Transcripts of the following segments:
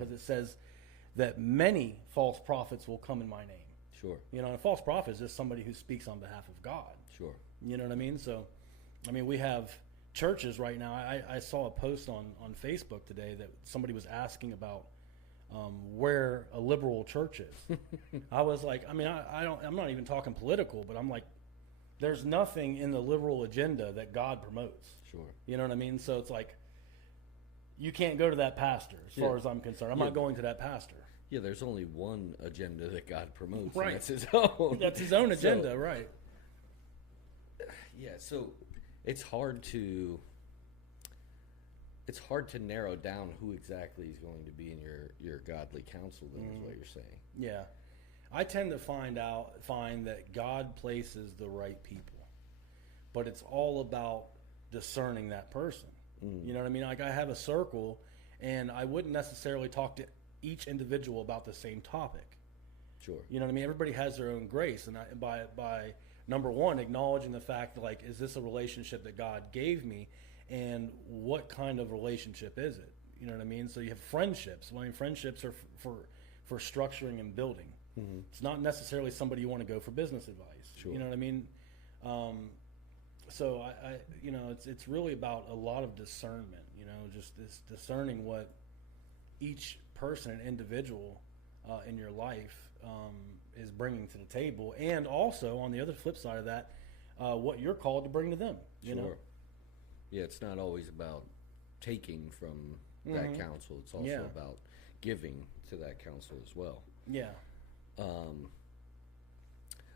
because it says that many false prophets will come in my name. Sure. You know, and a false prophet is just somebody who speaks on behalf of God. Sure. You know what I mean? So, I mean, we have churches right now. I saw a post on Facebook today that somebody was asking about where a liberal church is. I was like, I mean, I'm not even talking political, but I'm like, there's nothing in the liberal agenda that God promotes. Sure. You know what I mean? So it's like, you can't go to that pastor as far as I'm concerned. I'm not going to that pastor. Yeah, there's only one agenda that God promotes. Right. And that's his own. That's his own agenda, right. Yeah, so it's hard to narrow down who exactly is going to be in your godly counsel, then is what you're saying. Yeah. I tend to find that God places the right people. But it's all about discerning that person. You know what I mean? Like, I have a circle, and I wouldn't necessarily talk to each individual about the same topic. Sure. You know what I mean? Everybody has their own grace, and by number one, acknowledging the fact that, like, is this a relationship that God gave me, and what kind of relationship is it? You know what I mean? So you have friendships. I mean, friendships are for structuring and building. It's not necessarily somebody you want to go for business advice. Sure. You know what I mean? So I you know, it's really about a lot of discernment. You know, just this discerning what each person and individual in your life is bringing to the table, and also on the other flip side of that, what you're called to bring to them. You know? Yeah, it's not always about taking from that counsel. It's also about giving to that counsel as well. Yeah.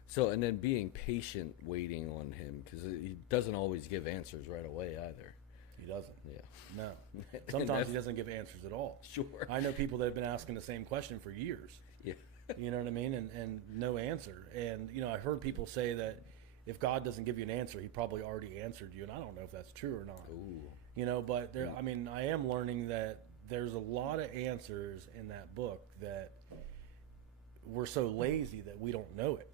So, and then being patient, waiting on him, because he doesn't always give answers right away either. He doesn't. Yeah. No. Sometimes he doesn't give answers at all. Sure. I know people that have been asking the same question for years. Yeah. You know what I mean? And no answer. And, you know, I've heard people say that if God doesn't give you an answer, he probably already answered you. And I don't know if that's true or not. Ooh. You know, but there, I mean, I am learning that there's a lot of answers in that book that we're so lazy that we don't know it.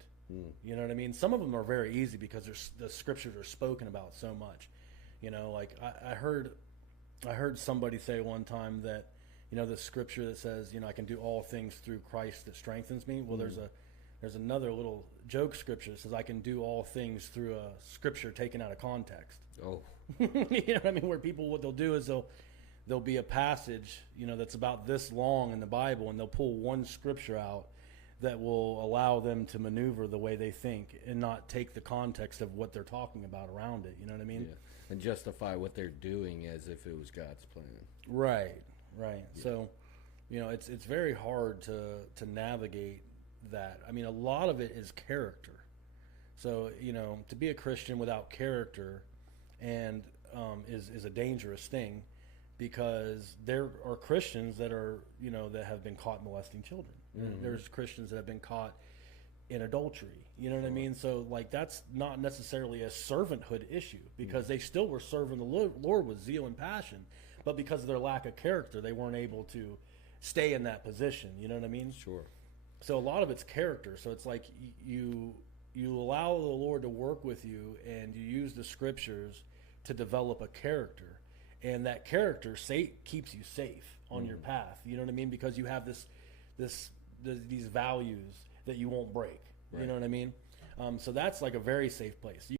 You know what I mean? Some of them are very easy because the scriptures are spoken about so much. You know, like I heard somebody say one time that, you know, the scripture that says, you know, I can do all things through Christ that strengthens me. Well, there's another little joke scripture that says I can do all things through a scripture taken out of context. Oh. You know what I mean? Where people, what they'll do is there'll be a passage, you know, that's about this long in the Bible, and they'll pull one scripture out that will allow them to maneuver the way they think and not take the context of what they're talking about around it. You know what I mean? Yeah. And justify what they're doing as if it was God's plan. Right. Yeah. So, you know, it's very hard to navigate that. I mean, a lot of it is character. So, you know, to be a Christian without character and is a dangerous thing, because there are Christians that are, you know, that have been caught molesting children. There's Christians that have been caught in adultery. You know what I mean? So, like, that's not necessarily a servanthood issue, because they still were serving the Lord with zeal and passion, but because of their lack of character, they weren't able to stay in that position. You know what I mean? Sure. So a lot of it's character. So it's like you allow the Lord to work with you, and you use the scriptures to develop a character, and that character keeps you safe on your path. You know what I mean? Because you have these values that you won't break. Right. You know what I mean? So that's like a very safe place.